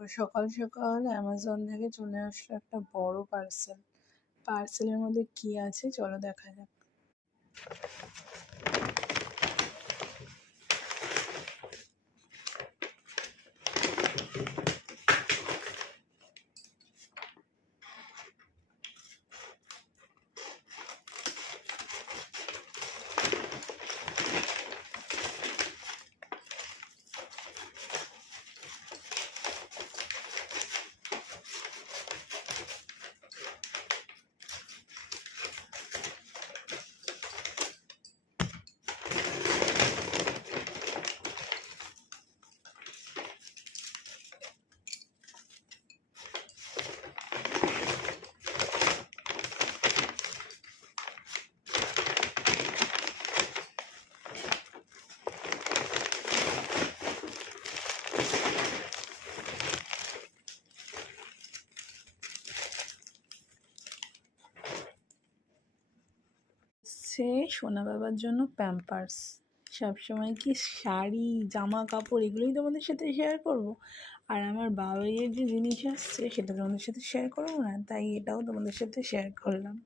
সকাল সকাল অ্যামাজন থেকে চলে আসলো একটা বড় পার্সেলের মধ্যে কি আছে চলো দেখা যাক। সে সোনা বাবার জন্য প্যাম্পার্স। সবসময় কি শাড়ি জামা কাপড় এগুলোই তোমাদের সাথে শেয়ার করব, আর আমার বাবাইয়ের যে জিনিস আসছে সেটা তোমাদের সাথে শেয়ার করবো না, তাই এটাও তোমাদের সাথে শেয়ার করলাম।